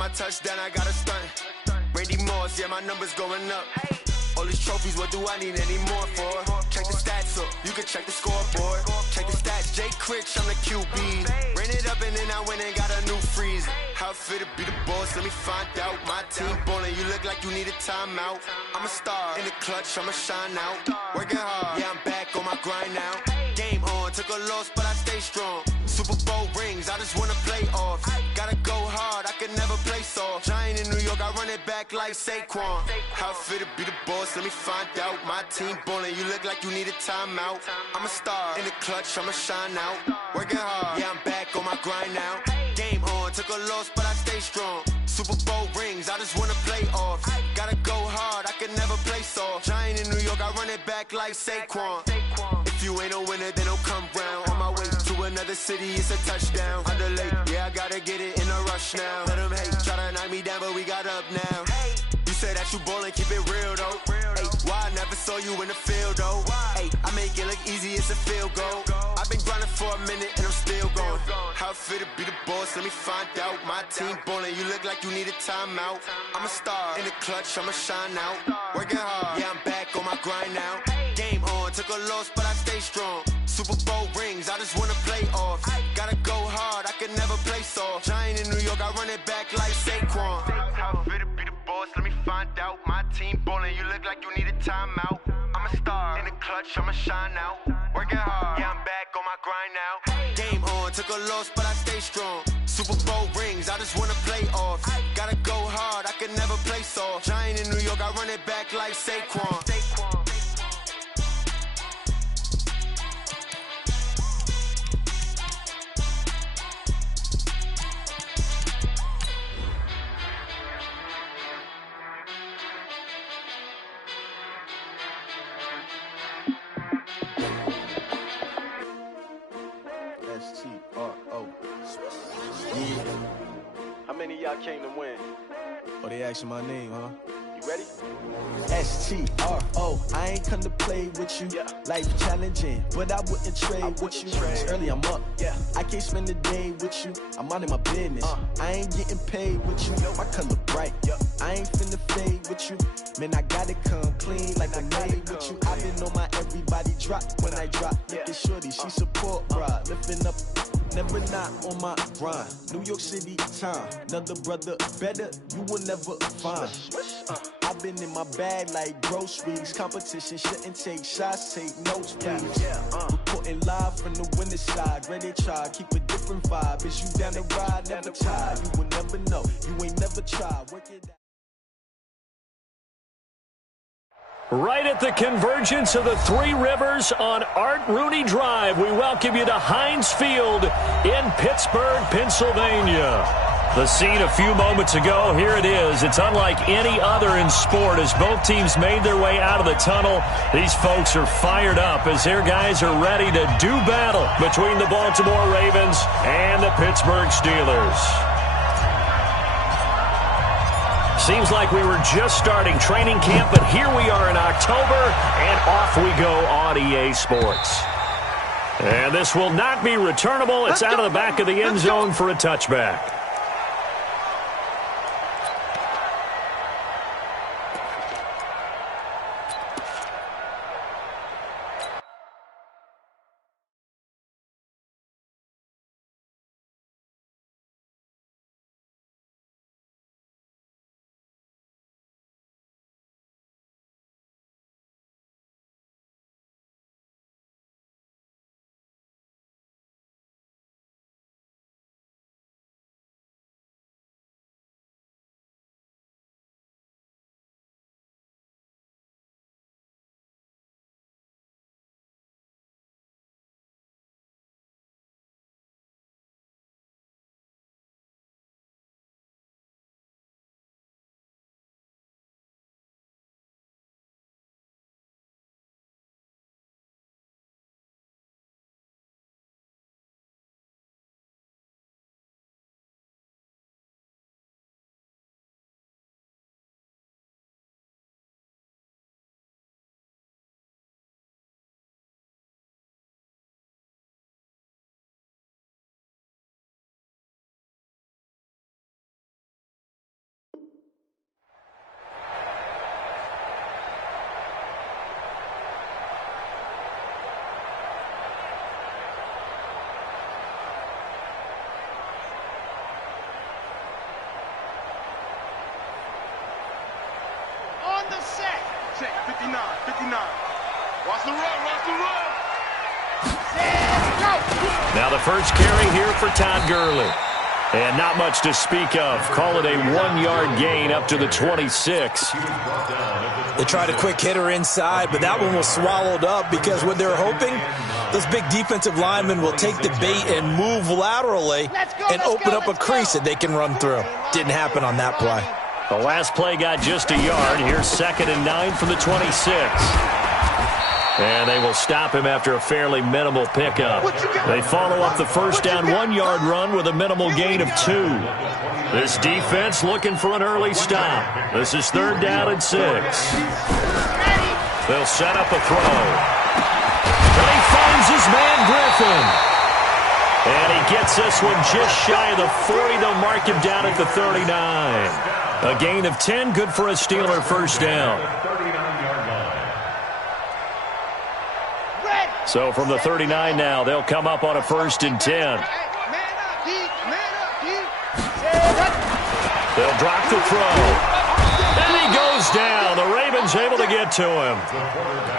my touchdown, I got a stunt. Randy Moss, yeah, my numbers going up. All these trophies, what do I need any more for? Check the stats up, you can check the scoreboard. Check the stats, Jay Critch, I'm the QB. Ran it up and then I went and got a new freeze. How it feel to be the boss, let me find out. My team ballin', you look like you need a timeout. I'm a star, in the clutch, I'ma shine out. Working hard, yeah, I'm back on my grind now. Game on, took a loss, but I stay strong. Super Bowl rings, I just wanna play off. Gotta go hard, I can never play soft. Giant in New York, I run it back like Saquon. How it feel to be the boss, let me find out. My team ballin', you look like you need a timeout. I'm a star, in the clutch, I'ma shine out. Working hard, yeah, I'm back on my grind now. Game on, took a loss, but I stay strong. Super Bowl rings, I just wanna play off. Gotta go hard, I can never play soft. Giant in New York, I run it back like Saquon. If you ain't a winner, then don't come round. On my way to another city, it's a touchdown. Under late, yeah, I gotta get it in a rush now. Let them hate, try to knock me down, but we got up now. You said that you ballin', keep it real though. Hey, why I never saw you in the field though? Hey, I make it look easy, it's a field goal. I've been grinding for a minute and I'm still going. How it feel to be the boss, let me find out. My team ballin', you look like you need a timeout. I'm a star, in the clutch, I'ma shine out. Working hard, yeah, I'm back on my grind now. Game on, took a loss, but I stay strong. Super Bowl rings, I just wanna play off. Gotta go hard, I can never play soft. Giant in New York, I run it back like Saquon. How it feel to be the boss, let me find out. My team ballin', you look like you need a timeout. I'm a star, in the clutch, I'ma shine out. Working hard, yeah, I'm back on my grind now. Game on, took a loss, but I stay strong. Super Bowl rings, I just wanna play off. Gotta go hard, I can never play soft. Giant in New York, I run it back like Saquon. S-T-R-O. Yeah. How many of y'all came to win? Oh, they asking my name, huh? You ready? S-T-R-O. I ain't come to play with you. Yeah. Life challenging, but I wouldn't trade with you. trade. It's early, I'm up. Yeah. I can't spend the day with you. I'm minding my business. I ain't getting paid with you. My color bright. Yeah. I ain't finna fade with you. Man, I gotta come clean like I made with you. I've been on my everybody drop when I drop. Look at shorty, she support, bruh. Lifting up, never not on my grind. New York City time, another brother better, you will never find. I've been in my bag like groceries. Competition shouldn't take shots, take notes, please. Reporting live from the winning side. Ready to try, keep a different vibe. Is you down the ride, never tired. You will never know, you ain't never tried. Work it out. Right at the convergence of the Three Rivers on Art Rooney Drive, we welcome you to Heinz Field in Pittsburgh, Pennsylvania. The scene a few moments ago, here it is. It's unlike any other in sport as both teams made their way out of the tunnel. These folks are fired up as their guys are ready to do battle between the Baltimore Ravens and the Pittsburgh Steelers. Seems like we were just starting training camp, but here we are in October, and off we go on EA Sports. And this will not be returnable. It's out of the back of the end zone for a touchback. Watch the run, watch the run. Now the first carry here for Todd Gurley. And not much to speak of. Call it a 1-yard gain up to the 26. They tried a quick hitter inside, but that one was swallowed up because what they're hoping, those big defensive linemen will take the bait and move laterally and open up a crease that they can run through. Didn't happen on that play. The last play got just a yard. Here's 2nd and 9 from the 26. And they will stop him after a fairly minimal pickup. They follow up the first down 1-yard run with a minimal gain of 2. This defense looking for an early stop. This is 3rd down and 6. They'll set up a throw. And he finds his man Griffin. And he gets this one just shy of the 40. They'll mark him down at the 39. A gain of 10, good for a Steeler first down. So from the 39 now, they'll come up on a 1st and 10. They'll drop the throw. And he goes down. The Ravens able to get to him.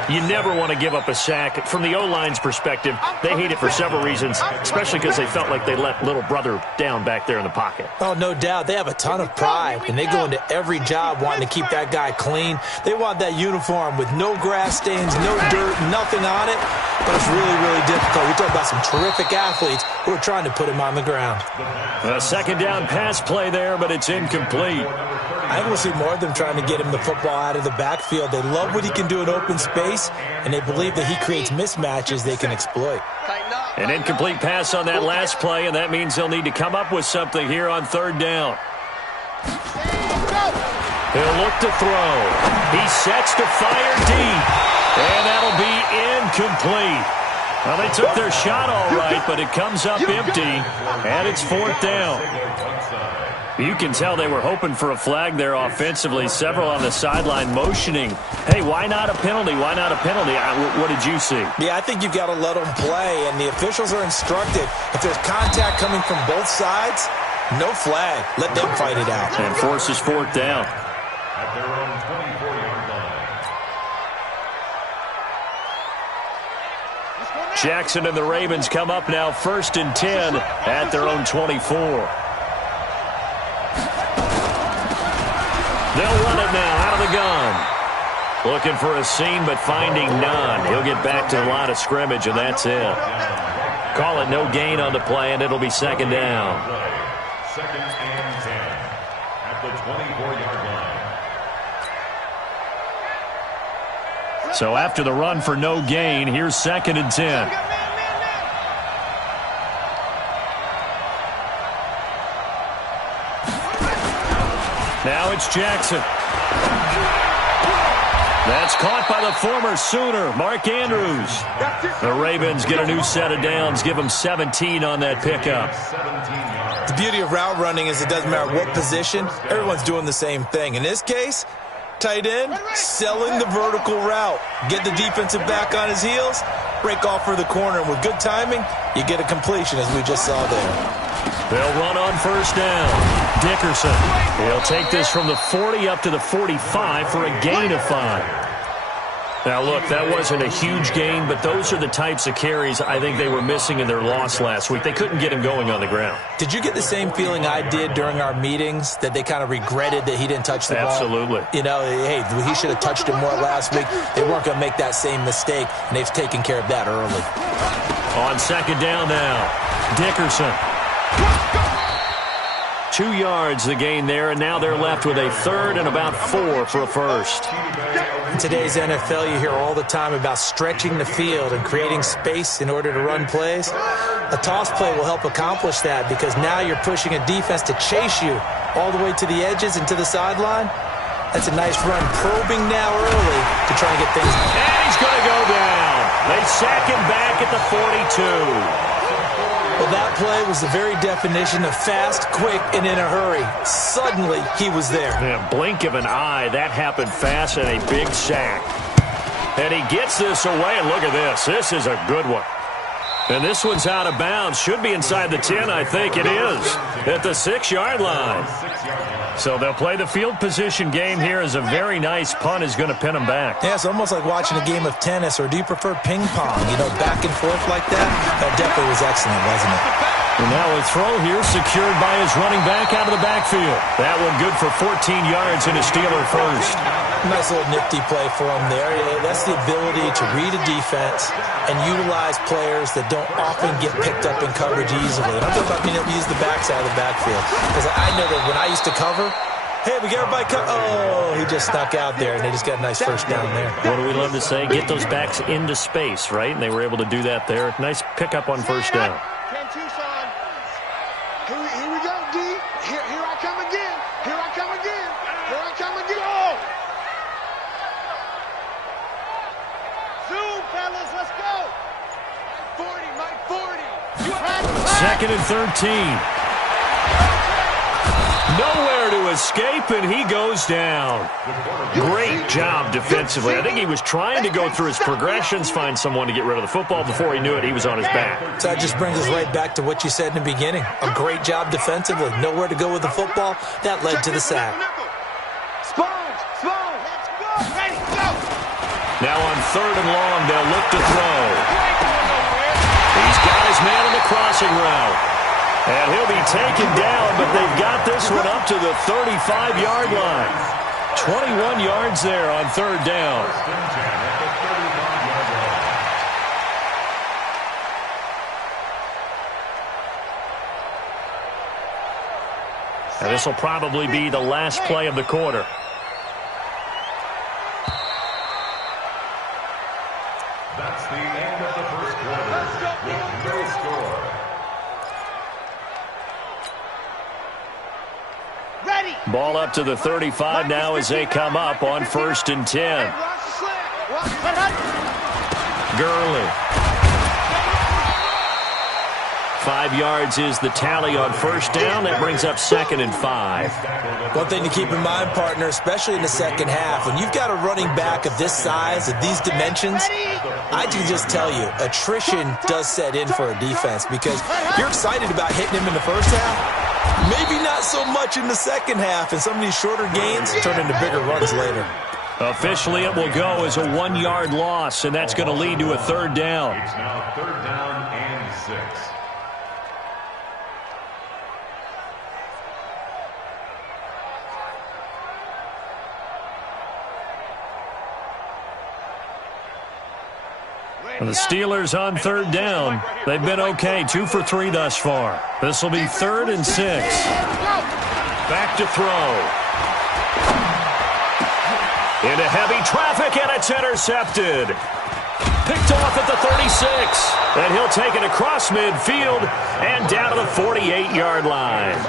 You never want to give up a sack. From the O-line's perspective, they hate it for several reasons, especially because they felt like they let little brother down back there in the pocket. Oh, no doubt. They have a ton of pride, and they go into every job wanting to keep that guy clean. They want that uniform with no grass stains, no dirt, nothing on it. But it's really, really difficult. You're talking about some terrific athletes who are trying to put him on the ground. A 2nd down pass play there, but it's incomplete. I think we'll see more of them trying to get him the football out of the backfield. They love what he can do in open space, and they believe that he creates mismatches they can exploit. An incomplete pass on that last play, and that means they'll need to come up with something here on 3rd down. He'll look to throw. He sets to fire deep, and that'll be incomplete. Well, they took their shot all right, but it comes up empty, and it's 4th down. You can tell they were hoping for a flag there offensively. Several on the sideline motioning. Hey, why not a penalty? Why not a penalty? What did you see? Yeah, I think you've got to let them play, and the officials are instructed. If there's contact coming from both sides, no flag. Let them fight it out. And forces 4th down. At their own 24-yard line. Jackson and the Ravens come up now 1st and 10 at their own 24. They'll run it now out of the gun. Looking for a seam, but finding none. He'll get back to the line of scrimmage, and that's it. Call it no gain on the play, and it'll be 2nd down. 2nd and 10 at the 24-yard line. So after the run for no gain, here's 2nd and 10. Now it's Jackson. That's caught by the former Sooner, Mark Andrews. The Ravens get a new set of downs, give them 17 on that pickup. The beauty of route running is it doesn't matter what position, everyone's doing the same thing. In this case, tight end, selling the vertical route. Get the defensive back on his heels, break off for the corner, and with good timing, you get a completion as we just saw there. They'll run on 1st down. Dickerson. He'll take this from the 40 up to the 45 for a gain of 5. Now, look, that wasn't a huge gain, but those are the types of carries I think they were missing in their loss last week. They couldn't get him going on the ground. Did you get the same feeling I did during our meetings, that they kind of regretted that he didn't touch the ball? Absolutely. You know, hey, he should have touched him more last week. They weren't going to make that same mistake, and they've taken care of that early. On 2nd down now, Dickerson. 2 yards the gain there, and now they're left with a 3rd and about 4 for a first. In today's NFL, you hear all the time about stretching the field and creating space in order to run plays. A toss play will help accomplish that because now you're pushing a defense to chase you all the way to the edges and to the sideline. That's a nice run, probing now early to try and get things. And he's going to go down. They sack him back at the 42. Well, that play was the very definition of fast, quick, and in a hurry. Suddenly, he was there. Yeah, blink of an eye, that happened fast, and a big sack. And he gets this away, and look at this. This is a good one. And this one's out of bounds. Should be inside the 10, I think it is, at the 6-yard line. So they'll play the field position game here as a very nice punt is going to pin them back. Yeah, it's almost like watching a game of tennis, or do you prefer ping pong? You know, back and forth like that? That definitely was excellent, wasn't it? And now a throw here secured by his running back out of the backfield. That one good for 14 yards and a Steeler first. Nice little nifty play for him there. That's the ability to read a defense and utilize players that don't often get picked up in coverage easily. And I'm talking about being able to use the backside of the backfield. Because I know that when I used to cover, hey, we got everybody oh, he just snuck out there, and they just got a nice first down there. What do we love to say? Get those backs into space, right? And they were able to do that there. Nice pickup on first down. Here we go, D. Here I come again. Here I come again. Here I come again. Oh! Zoom, fellas, let's go. 40, Mike, 40. Second and 13. Nowhere to escape, and he goes down. Great job defensively. I think he was trying to go through his progressions, find someone to get rid of the football. Before he knew it, he was on his back. So that just brings us right back to what you said in the beginning. A great job defensively. Nowhere to go with the football. That led to the sack. Sponge, let's go. Ready, go. Now on 3rd and long, they'll look to throw. He's got his man on the crossing route. And he'll be taken down, but they've got this one up to the 35-yard line. 21 yards there on 3rd down. And this will probably be the last play of the quarter. That's the end of the first quarter with no score. Ball up to the 35 now as they come up on 1st and 10. Gurley. 5 yards is the tally on 1st down. That brings up 2nd and 5. One thing to keep in mind, partner, especially in the second half, when you've got a running back of this size, of these dimensions, I can just tell you, attrition does set in for a defense because you're excited about hitting him in the first half. Maybe not so much in the second half, and some of these shorter gains turn into bigger runs later. Officially, it will go as a 1-yard loss, and that's going to lead to a 3rd down. It's now 3rd down and 6. And the Steelers on 3rd down. They've been okay, 2 for 3 thus far. This will be 3rd and 6. Back to throw. Into heavy traffic, and it's intercepted. Picked off at the 36. And he'll take it across midfield and down to the 48-yard line.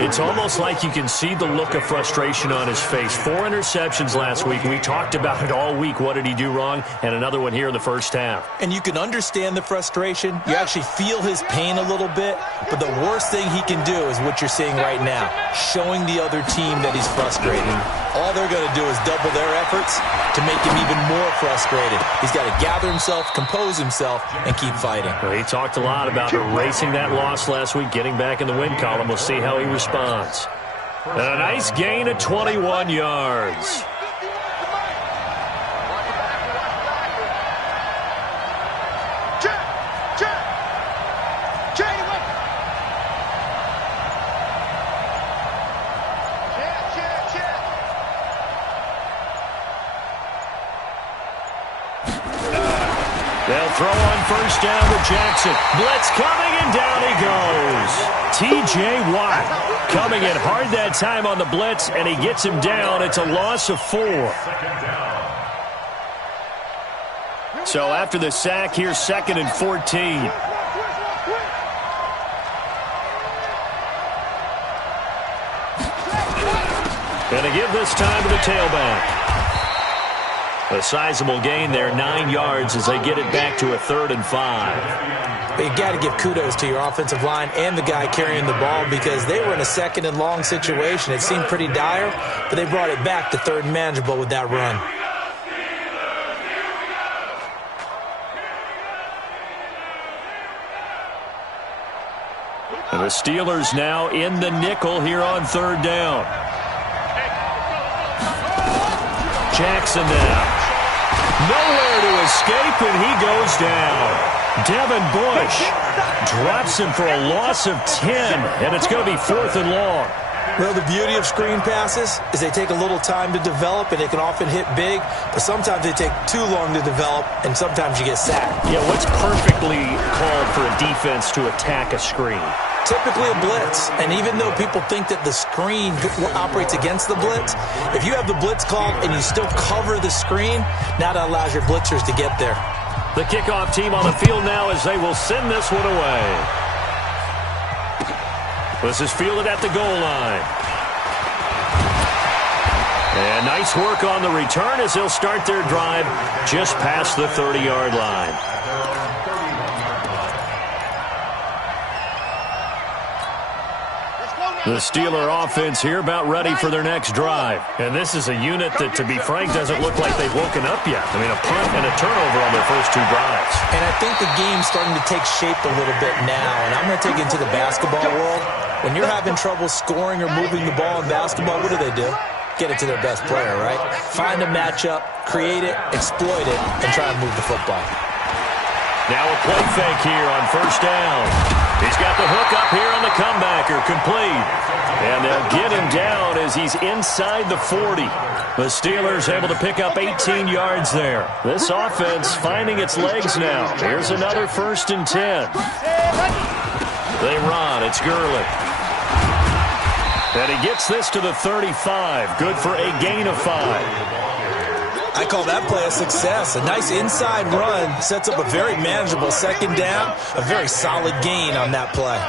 It's almost like you can see the look of frustration on his face. 4 interceptions last week. We talked about it all week. What did he do wrong? And another one here in the first half. And you can understand the frustration. You actually feel his pain a little bit. But the worst thing he can do is what you're seeing right now, showing the other team that he's frustrated. All they're going to do is double their efforts to make him even more frustrated. He's got to gather himself, compose himself, and keep fighting. Well, he talked a lot about erasing that loss last week, getting back in the win column. We'll see how he responds. And a nice gain of 21 yards. They'll throw on 1st down to Jackson. Blitz coming, and down he goes. T.J. Watt coming in hard that time on the blitz, and he gets him down. It's a loss of 4. So after the sack, here's 2nd and 14. Going to give this time to the tailback. A sizable gain there, 9 yards as they get it back to a 3rd and 5. But you got to give kudos to your offensive line and the guy carrying the ball because they were in a 2nd and long situation. It seemed pretty dire, but they brought it back to 3rd and manageable with that run. And the Steelers now in the nickel here on third down. Jackson now. Nowhere to escape, and he goes down. Devin Bush drops him for a loss of 10, and it's going to be 4th and long. Well, the beauty of screen passes is they take a little time to develop, and they can often hit big, but sometimes they take too long to develop, and sometimes you get sacked. Yeah, what's perfectly called for a defense to attack a screen? Typically a blitz, and even though people think that the screen operates against the blitz, if you have the blitz called and you still cover the screen, now that allows your blitzers to get there. The kickoff team on the field now as they will send this one away. This is fielded at the goal line. And nice work on the return as they'll start their drive just past the 30-yard line. The Steeler offense here about ready for their next drive. And this is a unit that, to be frank, doesn't look like they've woken up yet. I mean, a punt and a turnover on their first 2 drives. And I think the game's starting to take shape a little bit now. And I'm going to take it into the basketball world. When you're having trouble scoring or moving the ball in basketball, what do? Get it to their best player, right? Find a matchup, create it, exploit it, and try and move the football. Now a play fake here on first down. He's got the hook up here on the comebacker, complete. And they'll get him down as he's inside the 40. The Steelers able to pick up 18 yards there. This offense finding its legs now. Here's another 1st and 10. They run. It's Gurley. And he gets this to the 35. Good for a gain of 5. I call that play a success. A nice inside run sets up a very manageable 2nd down. A very solid gain on that play.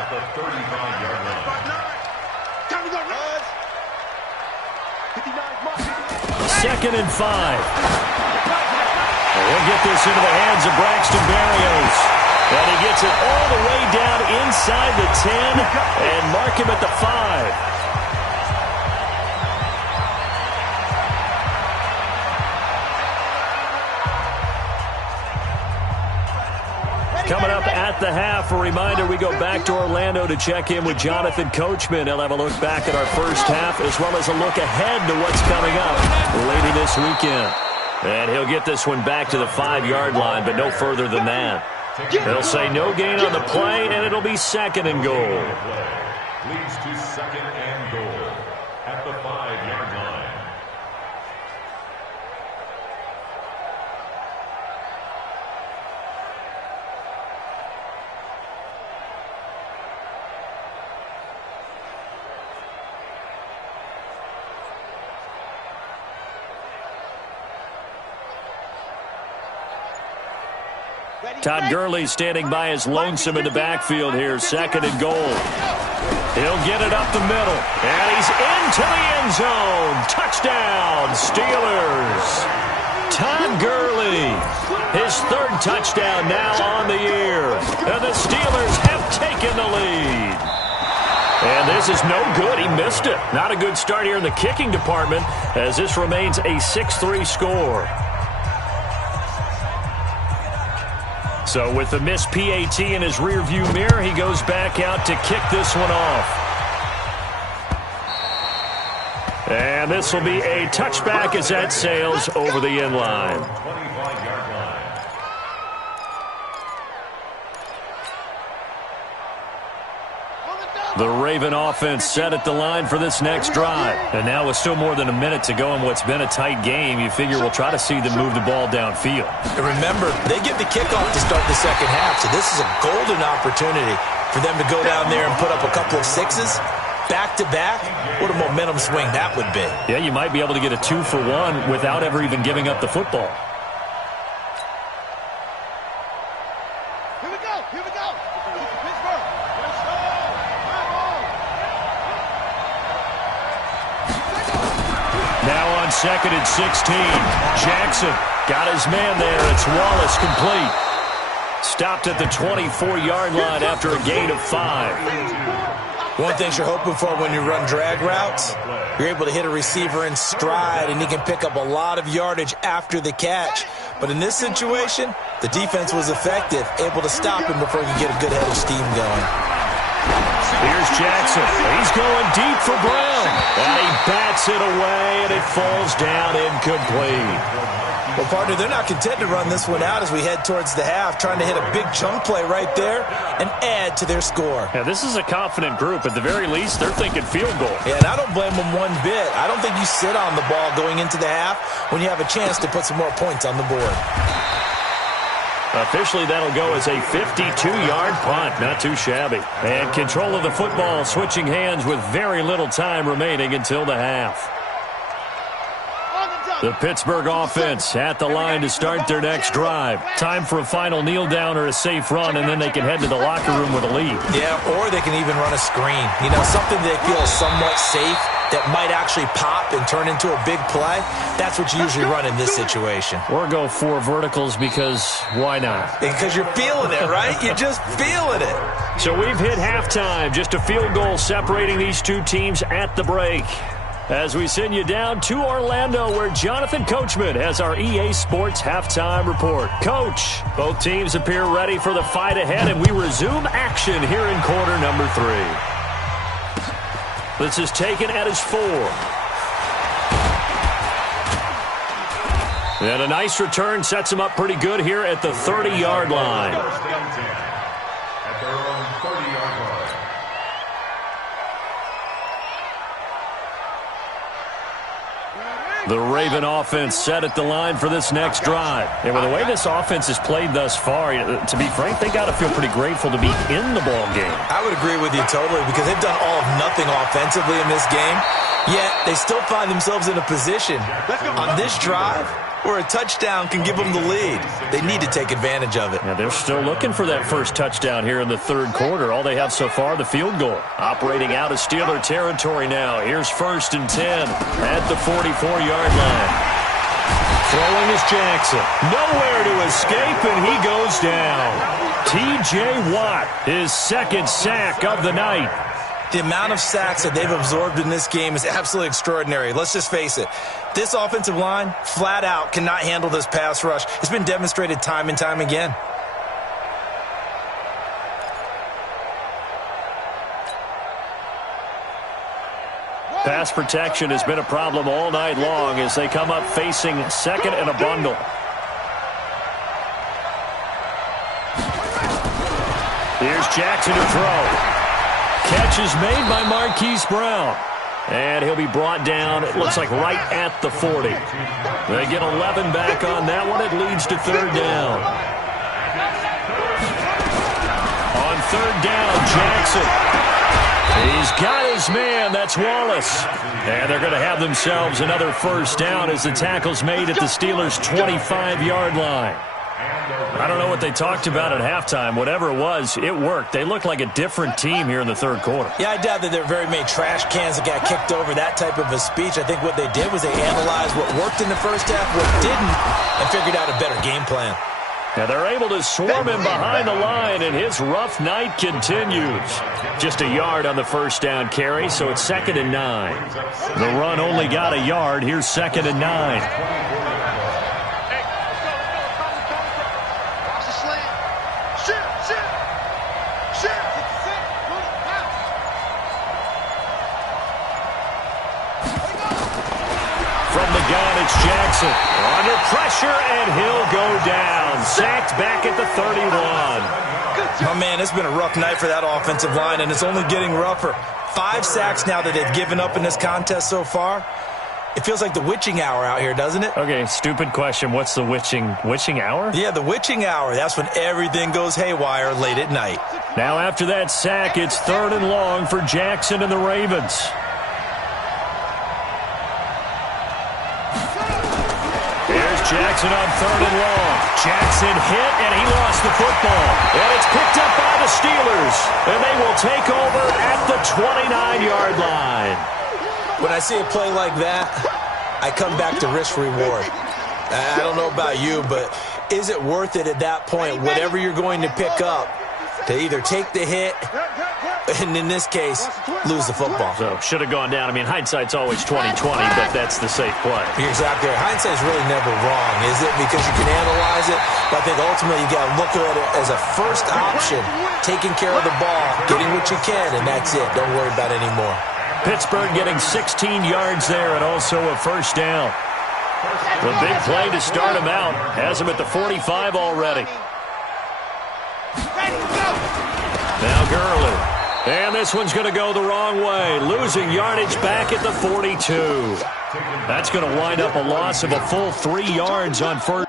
2nd and 5. He'll get this into the hands of Braxton Berrios. And he gets it all the way down inside the 10 and mark him at the 5. Coming up at the half, a reminder, we go back to Orlando to check in with Jonathan Coachman. He'll have a look back at our first half as well as a look ahead to what's coming up later this weekend. And he'll get this one back to the 5-yard line, but no further than that. They'll say no gain on the play, and it'll be 2nd and goal. Leads to 2nd and goal at the 5-yard line. Todd Gurley standing by his lonesome in the backfield here. 2nd and goal. He'll get it up the middle. And he's into the end zone. Touchdown, Steelers. Todd Gurley. His 3rd touchdown now on the year. And the Steelers have taken the lead. And this is no good. He missed it. Not a good start here in the kicking department as this remains a 6-3 score. So with the missed PAT in his rearview mirror, he goes back out to kick this one off. And this will be a touchback as that sails over the end line. The Raven offense set at the line for this next drive. And now with still more than a minute to go in what's been a tight game, you figure we'll try to see them move the ball downfield. And remember, they get the kickoff to start the 2nd half, so this is a golden opportunity for them to go down there and put up a couple of 6s. Back-to-back, what a momentum swing that would be. Yeah, you might be able to get a 2-for-1 without ever even giving up the football. Here we go. Here we go. Pittsburgh. Now on 2nd and 16. Jackson got his man there. It's Wallace complete. Stopped at the 24-yard line after a gain of 5. One thing you're hoping for when you run drag routes, you're able to hit a receiver in stride, and he can pick up a lot of yardage after the catch. But in this situation, the defense was effective, able to stop him before he could get a good head of steam going. Here's Jackson. He's going deep for Brown. And he bats it away, and it falls down incomplete. Well, partner, they're not content to run this one out as we head towards the half, trying to hit a big chunk play right there and add to their score. Yeah, this is a confident group. At the very least, they're thinking field goal. Yeah, and I don't blame them one bit. I don't think you sit on the ball going into the half when you have a chance to put some more points on the board. Officially, that'll go as a 52-yard punt. Not too shabby. And control of the football switching hands with very little time remaining until the half. The Pittsburgh offense at the line to start their next drive. Time for a final kneel down or a safe run, and then they can head to the locker room with a lead. Yeah, or they can even run a screen. You know, something they feel somewhat safe that might actually pop and turn into a big play. That's what you usually run in this situation. Or go 4 verticals because why not? Because you're feeling it, right? You're just feeling it. So we've hit halftime. Just a field goal separating these two teams at the break. As we send you down to Orlando, where Jonathan Coachman has our EA Sports halftime report. Coach, both teams appear ready for the fight ahead, and we resume action here in quarter number 3. This is taken at his 4. And a nice return sets him up pretty good here at the 30-yard line. First down 10 at their own 30-yard line. The Raven offense set at the line for this next drive. And with the way this offense has played thus far, to be frank, they got to feel pretty grateful to be in the ball game. I would agree with you totally because they've done all of nothing offensively in this game, yet they still find themselves in a position on this drive where a touchdown can give them the lead. They need to take advantage of it. Yeah, they're still looking for that first touchdown here in the third quarter. All they have so far, the field goal. Operating out of Steeler territory now. Here's 1st and 10 at the 44-yard line. Throwing is Jackson. Nowhere to escape, and he goes down. T.J. Watt, his 2nd sack of the night. The amount of sacks that they've absorbed in this game is absolutely extraordinary. Let's just face it. This offensive line, flat out, cannot handle this pass rush. It's been demonstrated time and time again. Pass protection has been a problem all night long as they come up facing 2nd and a bundle. Here's Jackson to throw. Catch is made by Marquise Brown. And he'll be brought down, it looks like, right at the 40. They get 11 back on that one. It leads to 3rd down. On 3rd down, Jackson. He's got his man. That's Wallace. And they're going to have themselves another 1st down as the tackle's made at the Steelers' 25-yard line. I don't know what they talked about at halftime. Whatever it was, it worked. They look like a different team here in the 3rd quarter. Yeah, I doubt that there are very many trash cans that got kicked over, that type of a speech. I think what they did was they analyzed what worked in the first half, what didn't, and figured out a better game plan. Now they're able to swarm him behind the line, and his rough night continues. Just a yard on the 1st down carry, so it's 2nd and 9. The run only got a yard. Here's 2nd and 9. Jackson under pressure, and he'll go down. Sacked back at the 31. My man, it's been a rough night for that offensive line, and it's only getting rougher. 5 sacks now that they've given up in this contest so far. It feels like the witching hour out here, doesn't it? Okay, stupid question. What's the witching hour? Yeah, the witching hour. That's when everything goes haywire late at night. Now after that sack, it's 3rd and long for Jackson and the Ravens. Jackson on 3rd and long. Jackson hit, and he lost the football. And it's picked up by the Steelers. And they will take over at the 29-yard line. When I see a play like that, I come back to risk-reward. I don't know about you, but is it worth it at that point, whatever you're going to pick up, to either take the hit and in this case, lose the football. So should have gone down. I mean, hindsight's always 20/20, but that's the safe play. You're exactly right. Hindsight's really never wrong, is it? Because you can analyze it, but I think ultimately you got to look at it as a first option, taking care of the ball, getting what you can, and that's it. Don't worry about it anymore. Pittsburgh getting 16 yards there and also a first down. The big play to start him out. Has him at the 45 already. Now Gurley. And this one's going to go the wrong way. Losing yardage back at the 42. That's going to wind up a loss of a full 3 yards on first.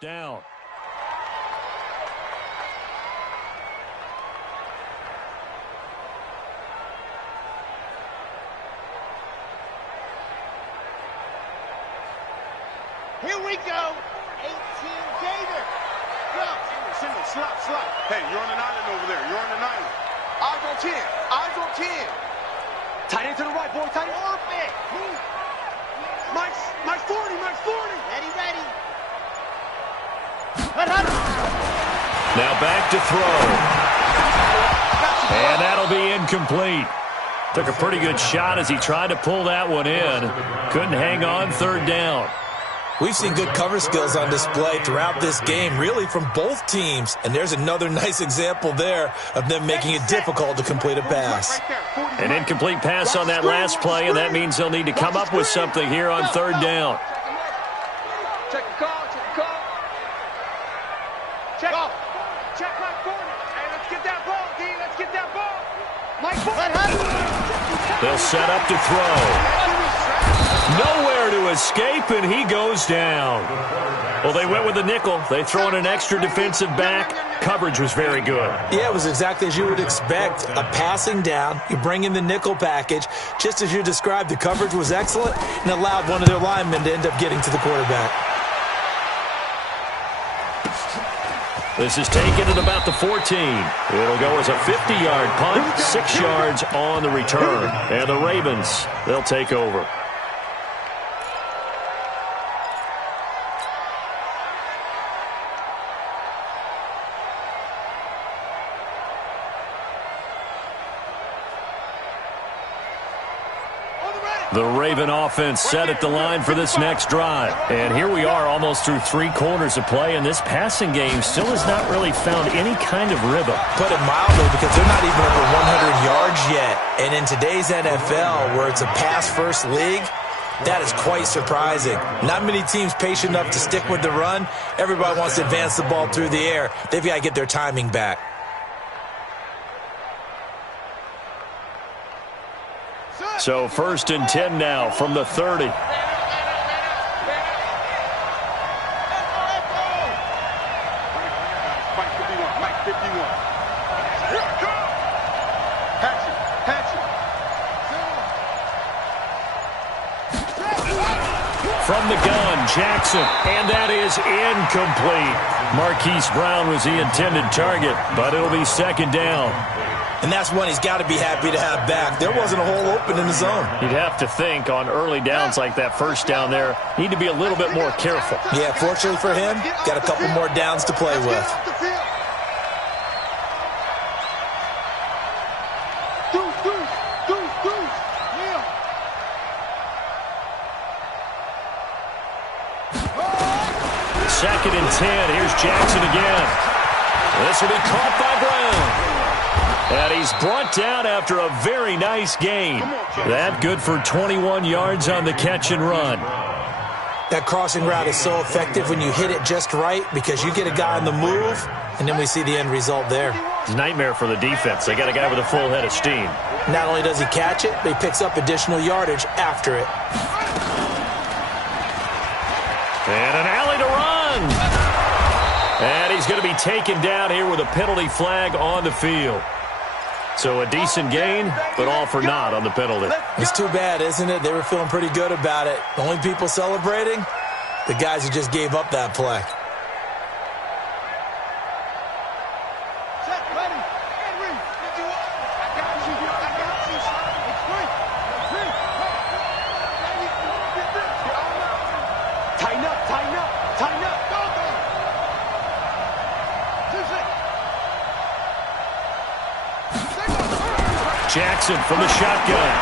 Down. Here we go. 18 Gator. Go. Single, slot. Hey, you're on an island over there. You're on an island. Eyes on 10. Eyes on 10. Tight end to the right, boy. Tight end. Orbit. Move. Mike's 40. Mike's 40. Ready. Now back to throw. And that'll be incomplete. Took a pretty good shot as he tried to pull that one in. Couldn't hang on, third down. We've seen good cover skills on display throughout this game, really from both teams. And there's another nice example there of them making it difficult to complete a pass. An incomplete pass on that last play, and that means they'll need to come up with something here on third down. Check the call. Check right corner. Hey, let's get that ball, D. Let's get that ball. They'll set up to throw. Nowhere to escape, and he goes down. Well, they went with the nickel. They throw in an extra defensive back. Coverage was very good. Yeah, it was exactly as you would expect. A passing down. You bring in the nickel package. Just as you described, the coverage was excellent and allowed one of their linemen to end up getting to the quarterback. This is taken at about the 14. It'll go as a 50-yard punt, 6 yards on the return. And the Ravens, they'll take over. The Raven offense set at the line for this next drive. And here we are almost through 3 quarters of play, and this passing game still has not really found any kind of rhythm. Put it mildly, because they're not even over 100 yards yet. And in today's NFL, where it's a pass-first league, that is quite surprising. Not many teams patient enough to stick with the run. Everybody wants to advance the ball through the air. They've got to get their timing back. So 1st and 10 now from the 30. Mike 51. From the gun, Jackson, and that is incomplete. Marquise Brown was the intended target, but it'll be 2nd down. And that's one he's got to be happy to have back. There wasn't a hole open in the zone. You'd have to think on early downs like that first down there, need to be a little bit more careful. Yeah, fortunately for him, got a couple more downs to play with. Second and 10. Here's Jackson again. This will be caught by Brown. And he's brought down after a very nice gain. That good for 21 yards on the catch and run. That crossing route is so effective when you hit it just right because you get a guy on the move, and then we see the end result there. It's a nightmare for the defense. They got a guy with a full head of steam. Not only does he catch it, but he picks up additional yardage after it. And an alley to run. And he's going to be taken down here with a penalty flag on the field. So a decent gain, but all for naught on the penalty. It's too bad, isn't it? They were feeling pretty good about it. The only people celebrating, the guys who just gave up that play. Jackson from the shotgun.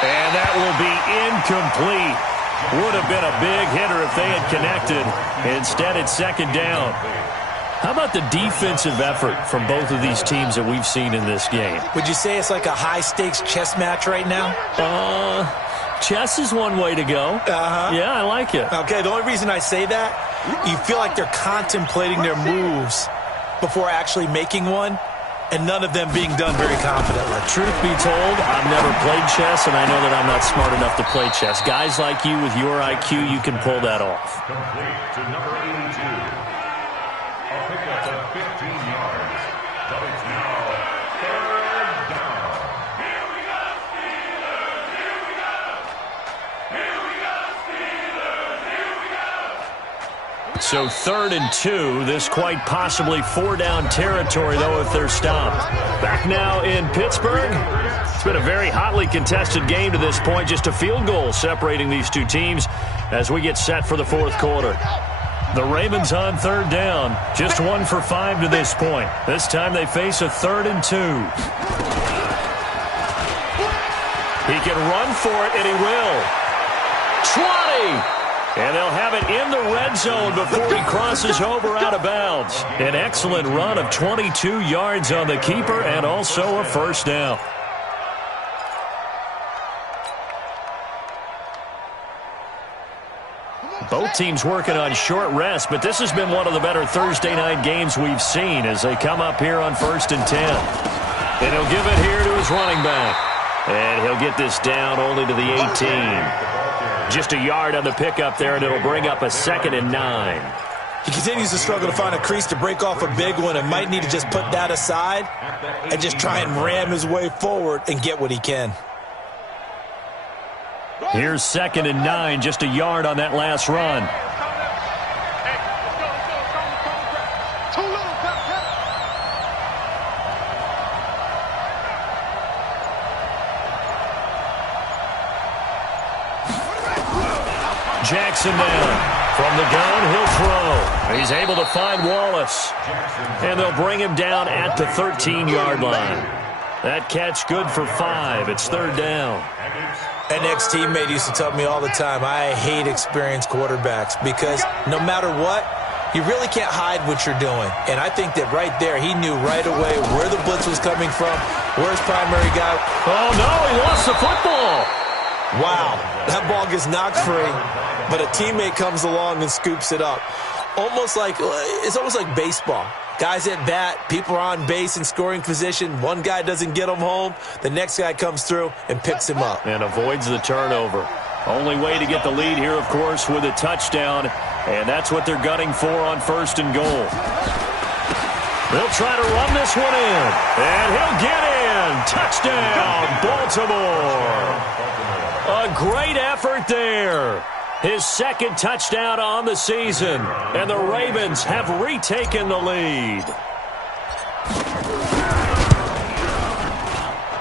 And that will be incomplete. Would have been a big hitter if they had connected. Instead, it's second down. How about the defensive effort from both of these teams that we've seen in this game? Would you say it's like a high-stakes chess match right now? Chess is one way to go. Yeah, I like it. Okay, the only reason I say that, you feel like they're contemplating their moves before actually making one, and none of them being done very confidently. Truth be told, I've never played chess, and I know that I'm not smart enough to play chess. Guys like you with your IQ, you can pull that off. Complete to number 82. A pickup of 15 yards. So it's now third down. Here we go, Steelers! Here we go! Here we go, Steelers! Here we go! So 3rd and 2. This quite possibly 4-down territory, though, if they're stopped. Back now in Pittsburgh. It's been a very hotly contested game to this point. Just a field goal separating these two teams as we get set for the fourth quarter. The Ravens on 3rd down. Just 1 for 5 to this point. This time they face a 3rd and 2. He can run for it, and he will. 20! And they'll have it in the red zone before he crosses over out of bounds. An excellent run of 22 yards on the keeper and also a first down. Both teams working on short rest, but this has been one of the better Thursday night games we've seen as they come up here on 1st and 10. And he'll give it here to his running back. And he'll get this down only to the 18. Just a yard on the pickup there, and it'll bring up a 2nd and 9. He continues to struggle to find a crease to break off a big one and might need to just put that aside and just try and ram his way forward and get what he can. Here's 2nd and 9, just a yard on that last run. Jackson down. From the gun, he'll throw. He's able to find Wallace. And they'll bring him down at the 13-yard line. That catch good for 5. It's 3rd down. An ex-teammate used to tell me all the time, I hate experienced quarterbacks because no matter what, you really can't hide what you're doing. And I think that right there, he knew right away where the blitz was coming from, where his primary guy. Oh, no, he lost the football. Wow, that ball gets knocked free, but a teammate comes along and scoops it up. It's almost like baseball. Guys at bat, people are on base in scoring position. One guy doesn't get him home. The next guy comes through and picks him up. And avoids the turnover. Only way to get the lead here, of course, with a touchdown. And that's what they're gunning for on 1st and goal. They'll try to run this one in. And he'll get in. Touchdown, Baltimore. A great effort there. His 2nd touchdown on the season. And the Ravens have retaken the lead.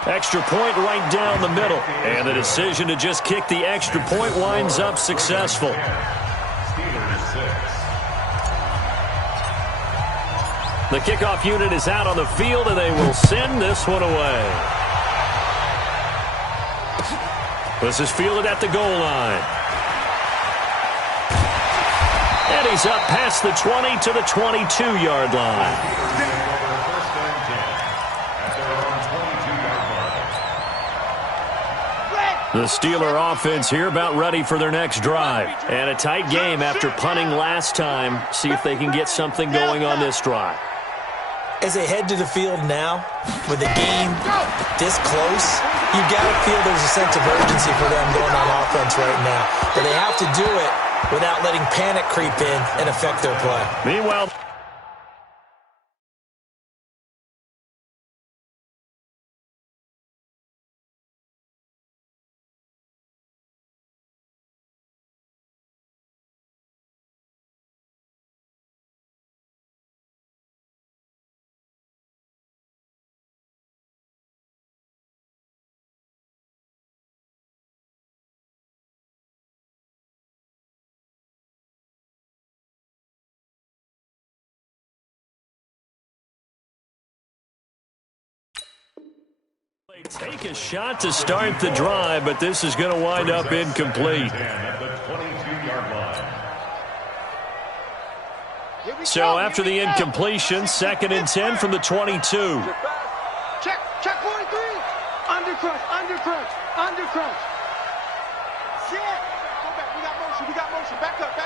Extra point right down the middle. And the decision to just kick the extra point winds up successful. The kickoff unit is out on the field, and they will send this one away. This is fielded at the goal line. And he's up past the 20 to the 22-yard line. First and 10 at their own 22-yard line. The Steeler offense here about ready for their next drive. And a tight game after punting last time. See if they can get something going on this drive. As they head to the field now, with the game this close, you got to feel there's a sense of urgency for them going on offense right now. But they have to do it without letting panic creep in and affect their play. Meanwhile, take a shot to start the drive, but this is going to wind up incomplete. So after the incompletion, 2nd and 10 from the 22. Check 43. Under crunch. Shit. Go back. We got motion. Back up.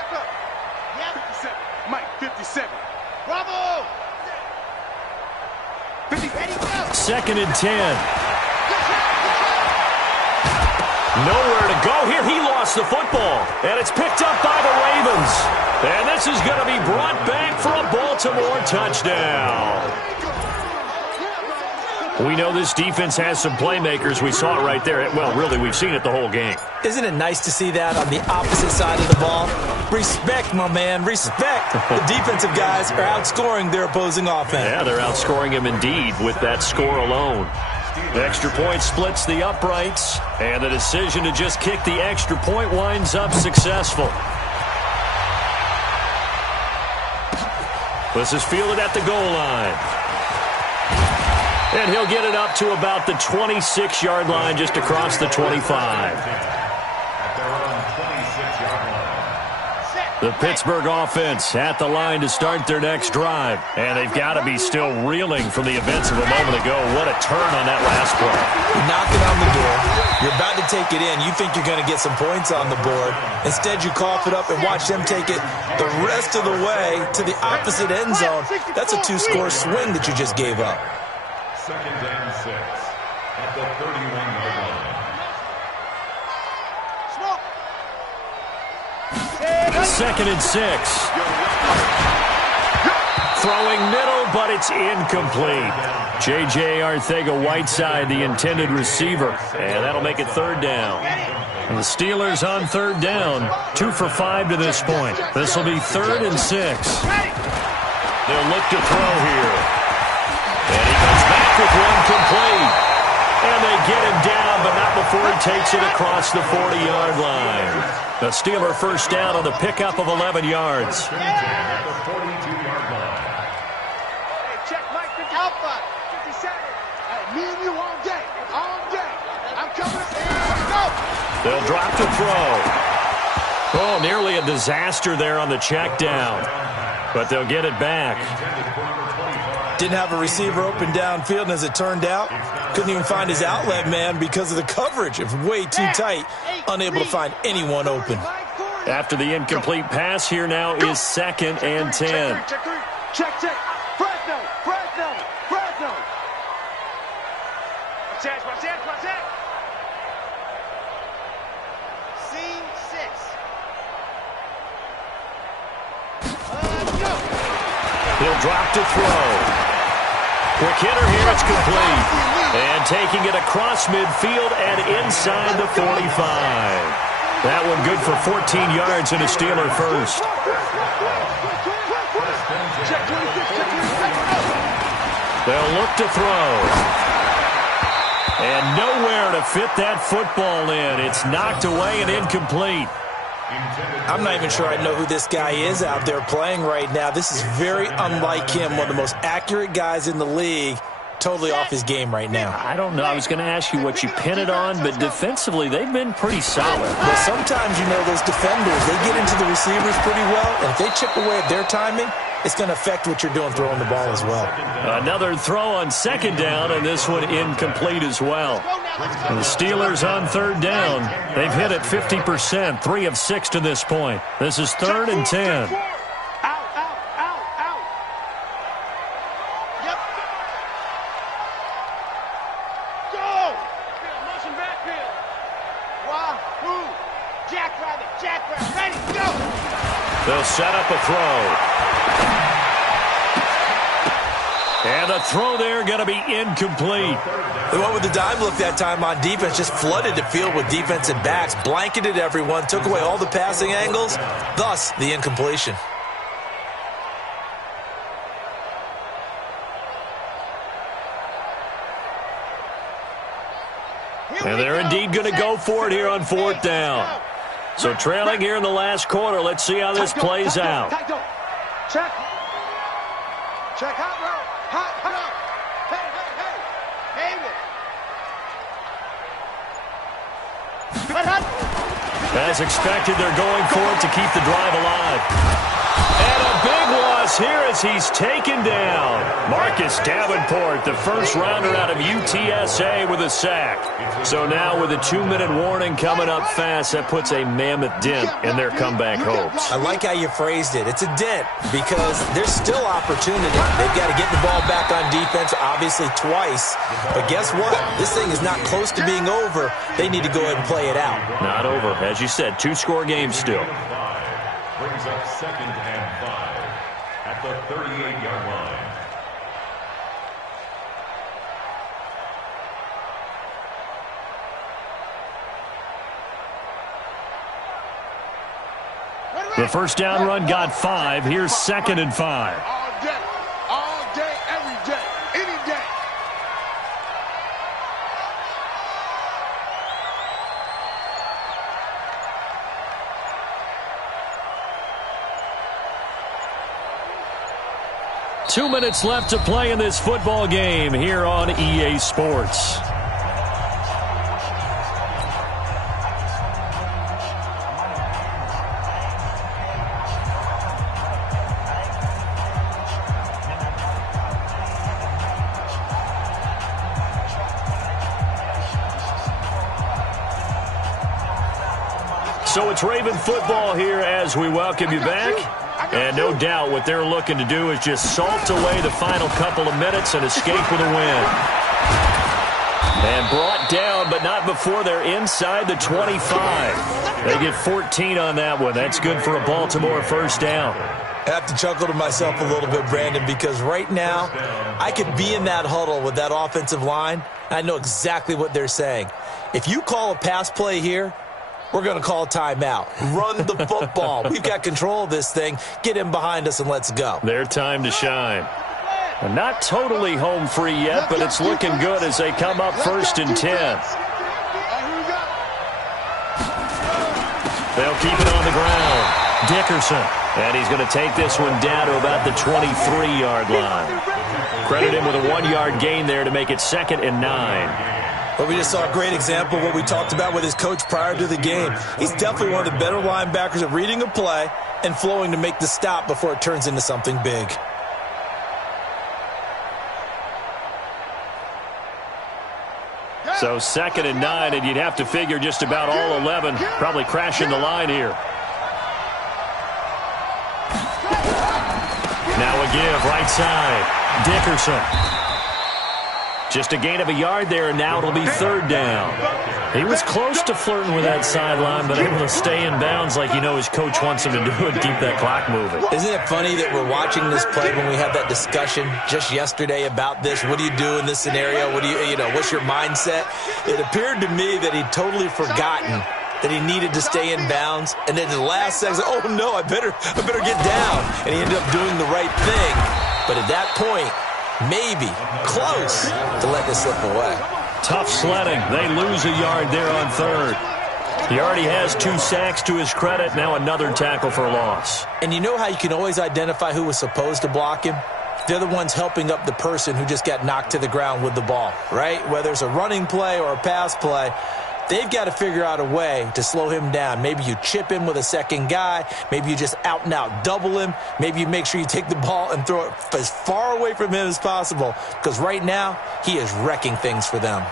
Yeah. 57. Mike, 57. Bravo. 50. Ready, go. 2nd and 10. Nowhere to go here. He lost the football. And it's picked up by the Ravens. And this is going to be brought back for a Baltimore touchdown. We know this defense has some playmakers. We saw it right there. Well, really, we've seen it the whole game. Isn't it nice to see that on the opposite side of the ball? Respect, my man, respect. The defensive guys are outscoring their opposing offense. Yeah, they're outscoring him indeed with that score alone. The extra point splits the uprights, and the decision to just kick the extra point winds up successful. This is fielded at the goal line. And he'll get it up to about the 26-yard line, just across the 25. The Pittsburgh offense at the line to start their next drive. And they've got to be still reeling from the events of a moment ago. What a turn on that last play. You're knocking on the door. You're about to take it in. You think you're going to get some points on the board. Instead, you cough it up and watch them take it the rest of the way to the opposite end zone. That's a 2-score swing that you just gave up. 2nd and 6 at the 31-yard line. 2nd and 6. Throwing middle, but it's incomplete. J.J. Arcega-Whiteside, the intended receiver. And that'll make it 3rd down. And the Steelers on 3rd down. 2 for 5 to this point. This will be 3rd and 6. They'll look to throw here. And he comes back with one complete. And they get him down, but not before he takes it across the 40-yard line. The Steeler first down on the pickup of 11 yards. At the 42-yard line. Hey, check Mike, 50. Alpha, 57. Hey, me and you all day. I'm coming. Let's go. They'll drop to throw. Oh, nearly a disaster there on the check down. But they'll get it back. Didn't have a receiver open downfield, and as it turned out, couldn't even find his outlet man because of the coverage. It was way too tight, unable to find anyone open. After the incomplete pass, here now is 2nd and 10. Check. Fresno. Watch that. Scene 6. Go. He'll drop to throw. Quick hitter here, it's complete. And taking it across midfield and inside the 45. That one good for 14 yards and a Steeler first. They'll look to throw. And nowhere to fit that football in. It's knocked away and incomplete. I'm not even sure I know who this guy is out there playing right now. This is very unlike him, one of the most accurate guys in the league. totally off his game right now. I don't know. I was going to ask you what you pin it on, but defensively, they've been pretty solid. Well, sometimes, those defenders, they get into the receivers pretty well, and if they chip away at their timing, it's going to affect what you're doing throwing the ball as well. Another throw on second down, and this one incomplete as well. The Steelers on third down. They've hit it 50%, 3 of 6 to this point. This is 3rd and 10. They'll set up a throw. And the throw there going to be incomplete. They went with the dime look that time on defense, just flooded the field with defensive backs, blanketed everyone, took away all the passing angles, thus the incompletion. And they're indeed going to go for it here on 4th down. So trailing here in the last quarter. Let's see how this plays out. Check. Check hot route. Hot. Hey. As expected, they're going for it to keep the drive alive. And a big loss here as he's taken down. Marcus Davenport, the first rounder out of UTSA with a sack. So now with a 2-minute warning coming up fast, that puts a mammoth dent in their comeback hopes. I like how you phrased it. It's a dent because there's still opportunity. They've got to get the ball back on defense, obviously twice. But guess what? This thing is not close to being over. They need to go ahead and play it out. Not over. As you said, 2-score game still. Brings up 2nd and 5 at the 38-yard line. The first down run got 5. Here's 2nd and 5. All day, every day, any day. Two minutes left to play in this football game here on EA Sports. So it's Raven football here as we welcome you back. And no doubt what they're looking to do is just salt away the final couple of minutes and escape with a win. And brought down, but not before they're inside the 25. They get 14 on that one. That's good for a Baltimore first down. I have to chuckle to myself a little bit, Brandon, because right now I could be in that huddle with that offensive line. I know exactly what they're saying. If you call a pass play here, we're going to call timeout. Run the football. We've got control of this thing. Get him behind us and let's go. Their time to shine. And not totally home free yet, but it's looking good as they come up 1st and 10. They'll keep it on the ground. Dickerson. And he's going to take this one down to about the 23-yard line. Credit him with a 1-yard gain there to make it 2nd and 9. But we just saw a great example of what we talked about with his coach prior to the game. He's definitely one of the better linebackers at reading a play and flowing to make the stop before it turns into something big. So 2nd and 9, and you'd have to figure just about all 11 probably crashing the line here. Now a give, right side. Dickerson. Just a gain of a yard there, and now it'll be 3rd down. He was close to flirting with that sideline, but able to stay in bounds like his coach wants him to do and keep that clock moving. Isn't it funny that we're watching this play when we had that discussion just yesterday about this? What do you do in this scenario? What do what's your mindset? It appeared to me that he'd totally forgotten that he needed to stay in bounds, and then in the last second, oh no, I better get down. And he ended up doing the right thing. But at that point, maybe close to let this slip away. Tough sledding. They lose a yard there on 3rd. He already has 2 sacks to his credit. Now another tackle for loss. And you know how you can always identify who was supposed to block him? they're the ones helping up the person who just got knocked to the ground with the ball, right? Whether it's a running play or a pass play, they've got to figure out a way to slow him down. Maybe you chip him with a second guy. Maybe you just out-and-out double him. Maybe you make sure you take the ball and throw it as far away from him as possible, because right now he is wrecking things for them.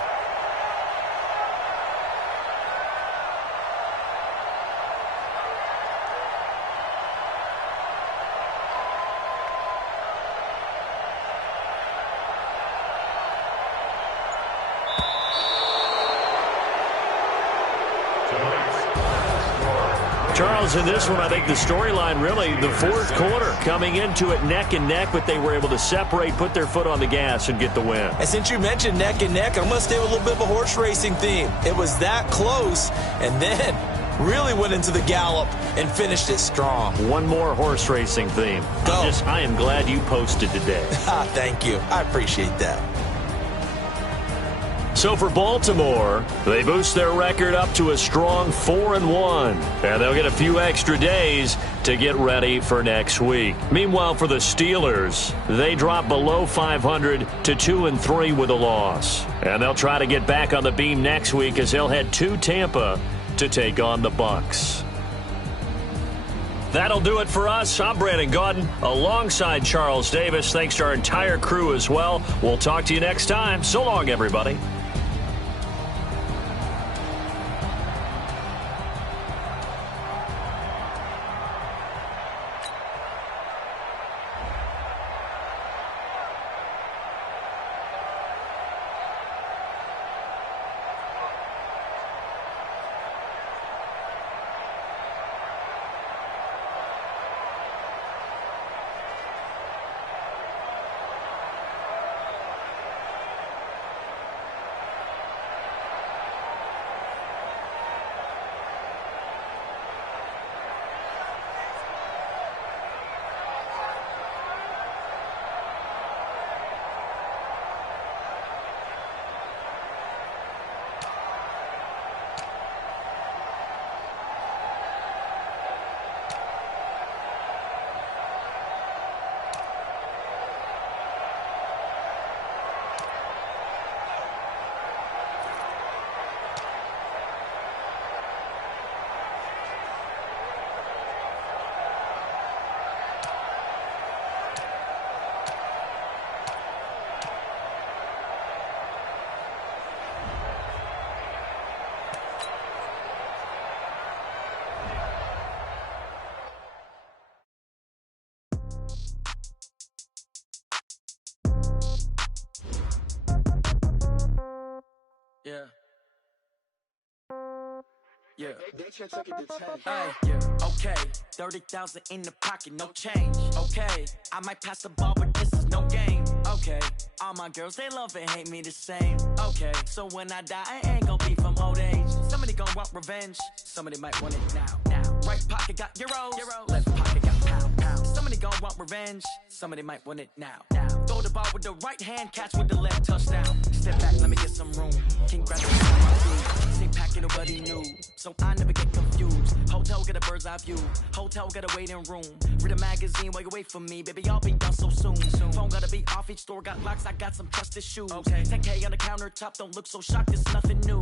Charles, in this one, I think the storyline really, the fourth quarter, coming into it neck and neck, but they were able to separate, put their foot on the gas, and get the win. And since you mentioned neck and neck, I'm going to stay with a little bit of a horse racing theme. It was that close, and then really went into the gallop and finished it strong. One more horse racing theme. Go. I am glad you posted today. Thank you. I appreciate that. So for Baltimore, they boost their record up to a strong 4-1, and they'll get a few extra days to get ready for next week. Meanwhile, for the Steelers, they drop below 500 to 2-3 with a loss, and they'll try to get back on the beam next week as they'll head to Tampa to take on the Bucs. That'll do it for us. I'm Brandon Gaudin alongside Charles Davis. Thanks to our entire crew as well. We'll talk to you next time. So long, everybody. Yeah. Okay, 30,000 in the pocket, no change. Okay, I might pass the ball, but this is no game. Okay, all my girls, they love and hate me the same. Okay, so when I die, I ain't gon' be from old age. Somebody gon' want revenge, somebody might want it now. Right pocket got euros, left pocket got pound. Somebody gon' want revenge, somebody might want it now. Throw the ball with the right hand, catch with the left, touchdown. Step back, let me get some room. Congratulations on my team. Same packet, nobody knew, so I never get confused. Hotel get a bird's eye view, hotel got a waiting room. Read a magazine while you wait for me, baby, I'll be done so soon. Phone gotta be off, each store got locks, I got some trusted shoes. 10K on the countertop, don't look so shocked, it's nothing new.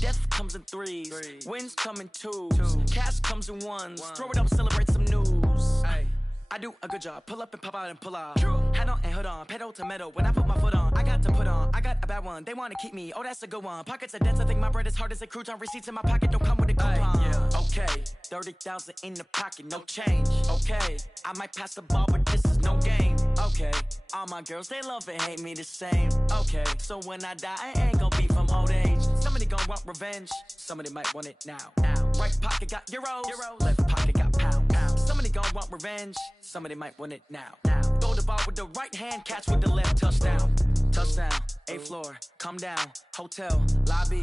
Death comes in threes, wins come in twos, cash comes in ones. Throw it up, celebrate some news. I do a good job, pull up and pop out and pull off. Head on and hood on, pedal to metal. When I put my foot on, I got to put on. I got a bad one, they wanna keep me. Oh, that's a good one. Pockets are dense, I think my bread is hard as a crouton. Receipts in my pocket don't come with a coupon. Okay, 30,000 in the pocket, no change. Okay, I might pass the ball, but this is no game. Okay, all my girls, they love and hate me the same. Okay, so when I die, I ain't gon' be from old age. Somebody gon' want revenge, somebody might want it now. Right pocket got euros, left pocket got pound. Somebody gon' want revenge, somebody might want it now. Throw the ball with the right hand, catch with the left, touchdown. Touchdown, 8th floor, come down, hotel, lobby.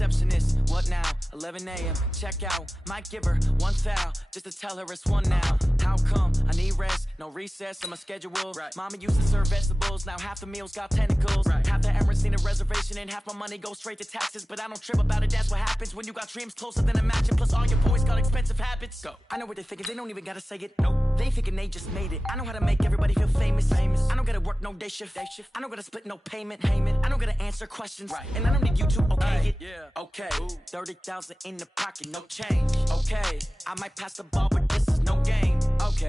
receptionist. What now? 11 a.m. Check out. Might give her one foul just to tell her it's one now. How come? I need rest. No recess on my schedule. Right. Mama used to serve vegetables. Now half the meals got tentacles. Right. Half the Emirates need a reservation and half my money goes straight to taxes. But I don't trip about it. That's what happens when you got dreams closer than a mansion. Plus all your boys got expensive habits. Go. I know what they're thinking. They don't even gotta say it. Nope. They thinking they just made it. I know how to make everybody feel famous. I don't gotta work no day shift. I don't gotta split no payment. I don't gotta answer questions. Right. And I don't need you to okay it. Yeah. Okay. 30,000 in the pocket, no change. Okay. I might pass the ball, but this is no game. Okay.